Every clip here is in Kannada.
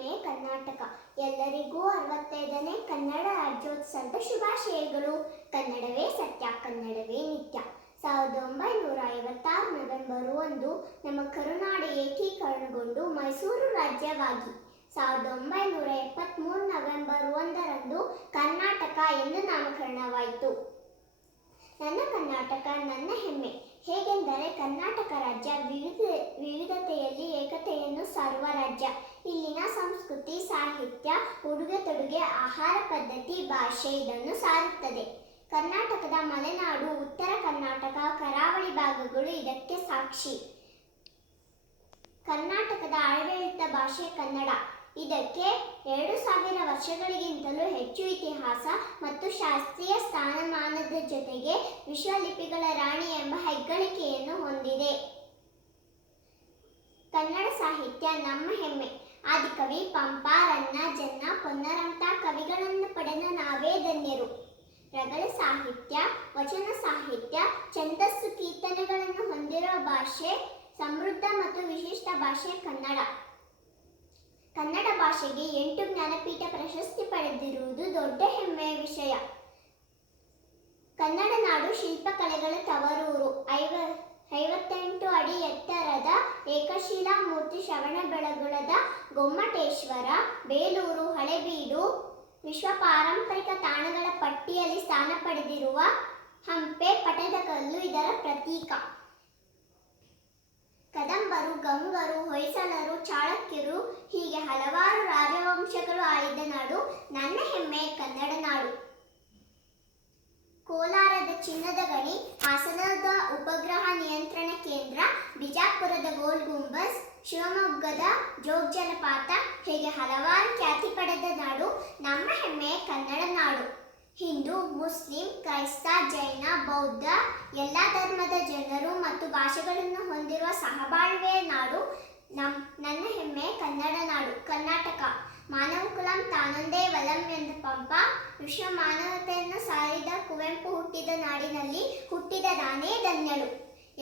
ಹೆಮ್ಮೆಯ ಕರ್ನಾಟಕ. ಎಲ್ಲರಿಗೂ 65ನೇ ಕನ್ನಡ ರಾಜ್ಯೋತ್ಸವದ ಶುಭಾಶಯಗಳು. ಕನ್ನಡವೇ ಸತ್ಯ, ಕನ್ನಡವೇ ನಿತ್ಯ. 1956 ನವೆಂಬರ್ 1 ನಮ್ಮ ಕರುನಾಡು ಏಕೀಕರಣಗೊಂಡು ಮೈಸೂರು ರಾಜ್ಯವಾಗಿ 1973 ನವೆಂಬರ್ 1ರಂದು ಕರ್ನಾಟಕ ಎಂದು ನಾಮಕರಣವಾಯಿತು. ನನ್ನ ಕರ್ನಾಟಕ ನನ್ನ ಹೆಮ್ಮೆ. ಹೇಗೆಂದರೆ ಕರ್ನಾಟಕ ರಾಜ್ಯ ವಿವಿಧತೆಯಲ್ಲಿ ಏಕತೆಯನ್ನು ಸಾರುವ ರಾಜ್ಯ. ಇಲ್ಲಿನ ಸಂಸ್ಕೃತಿ, ಸಾಹಿತ್ಯ, ಉಡುಗೆ ತೊಡುಗೆ, ಆಹಾರ ಪದ್ಧತಿ, ಭಾಷೆ ಇದನ್ನು ಸಾರುತ್ತದೆ. ಕರ್ನಾಟಕದ ಮಲೆನಾಡು, ಉತ್ತರ ಕರ್ನಾಟಕ, ಕರಾವಳಿ ಭಾಗಗಳು ಇದಕ್ಕೆ ಸಾಕ್ಷಿ. ಕರ್ನಾಟಕದ ಆಡಳಿತ ಭಾಷೆ ಕನ್ನಡ. ಇದಕ್ಕೆ 2000 ವರ್ಷಗಳಿಗಿಂತಲೂ ಹೆಚ್ಚು ಇತಿಹಾಸ ಮತ್ತು ಶಾಸ್ತ್ರೀಯ ಸ್ಥಾನಮಾನದ ಜೊತೆಗೆ ವಿಶ್ವಲಿಪಿಗಳ ರಾಣಿ ಎಂಬ ಹೆಗ್ಗಳಿಕೆಯನ್ನು ಹೊಂದಿದೆ. ಕನ್ನಡ ಸಾಹಿತ್ಯ ನಮ್ಮ ಹೆಮ್ಮೆ. ಆದಿಕವಿ ಪಂಪ, ರನ್ನ, ಜನ್ನ, ಪೊನ್ನರಂಥ ಕವಿಗಳನ್ನು ಪಡೆದ ನಾವೇ ಧನ್ಯರು. ರಗಳೆ ಸಾಹಿತ್ಯ, ವಚನ ಸಾಹಿತ್ಯ, ಛಂದಸ್ಸು, ಕೀರ್ತನೆಗಳನ್ನು ಹೊಂದಿರುವ ಭಾಷೆ, ಸಮೃದ್ಧ ಮತ್ತು ವಿಶಿಷ್ಟ ಭಾಷೆ ಕನ್ನಡ. ಕನ್ನಡ ಭಾಷೆಗೆ 8 ಜ್ಞಾನಪೀಠ ಪ್ರಶಸ್ತಿ ಪಡೆದಿರುವುದು ದೊಡ್ಡ ಹೆಮ್ಮೆಯ ವಿಷಯ. ಕನ್ನಡ ನಾಡು ಶಿಲ್ಪಕಲೆಗಳ ತವರೂರು. 58 ಅಡಿ ಎತ್ತರದ ಏಕಶಿಲಾ ಮೂರ್ತಿ ಶ್ರವಣಬೆಳಗೊಳದ ಗೊಮ್ಮಟೇಶ್ವರ, ಬೇಲೂರು, ಹಳೆಬೀಡು ವಿಶ್ವ ಪಾರಂಪರಿಕ ತಾಣಗಳ ಪಟ್ಟಿಯಲ್ಲಿ ಸ್ಥಾನ ಪಡೆದಿರುವ ಹಂಪೆ ಪಟ್ಟದಕಲ್ಲು ಇದರ ಪ್ರತೀಕ. ಕದಂಬರು, ಗಂಗರು, ಹೊಯ್ಸಳರು, ಚಾಳುಕ್ಯರು ಹೀಗೆ ಹಲವಾರು ರಾಜವಂಶಗಳು ಆಳಿದ ನಾಡು ನನ್ನ ಹೆಮ್ಮೆಯ ಕನ್ನಡ ನಾಡು. ಕೋಲಾರದ ಚಿನ್ನದ ಗಣಿ, ಹಾಸನದ ಉಪಗ್ರಹ ನಿಯಂತ್ರಣ ಕೇಂದ್ರ, ಬಿಜಾಪುರದ ಗೋಲ್ ಗುಂಬಜ್, ಶಿವಮೊಗ್ಗದ ಜೋಗ ಜಲಪಾತ ಹೀಗೆ ಹಲವಾರು ಖ್ಯಾತಿ ಪಡೆದ ನಾಡು ನಮ್ಮ ಹೆಮ್ಮೆಯ ಕನ್ನಡ ನಾಡು. ಹಿಂದೂ, ಮುಸ್ಲಿಂ, ಕ್ರೈಸ್ತ, ಜೈನ, ಬೌದ್ಧ ಎಲ್ಲ ಧರ್ಮದ ಜನರು ಮತ್ತು ಭಾಷೆಗಳನ್ನು ಹೊಂದಿರುವ ಸಹಬಾಳ್ವೆಯ ನಾಡು ನನ್ನ ಹೆಮ್ಮೆಯ ಕನ್ನಡ ನಾಡು ಕರ್ನಾಟಕ. ಮಾನವಕುಲಂ ತಾನೊಂದೇ ವಲಂ ಎಂದ ಪಂಪ, ವಿಶ್ವ ಮಾನವತೆಯನ್ನು ಸಾರಿದ ಕುವೆಂಪು ಹುಟ್ಟಿದ ನಾಡಿನಲ್ಲಿ ಹುಟ್ಟಿದ ನಾನೇ ಧನ್ಯಳು.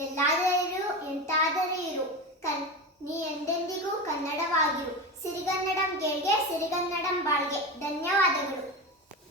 ಎಲ್ಲಾದರೂ ಎಂತಾದರೂ ಇರು, ನೀ ಎಂದೆಂದಿಗೂ ಕನ್ನಡವಾಗಿರು. ಸಿರಿಗನ್ನಡಂ ಗೇಳ್ಗೆ, ಸಿರಿಗನ್ನಡಂ ಬಾಳ್ಗೆ. ಧನ್ಯವಾದಗಳು.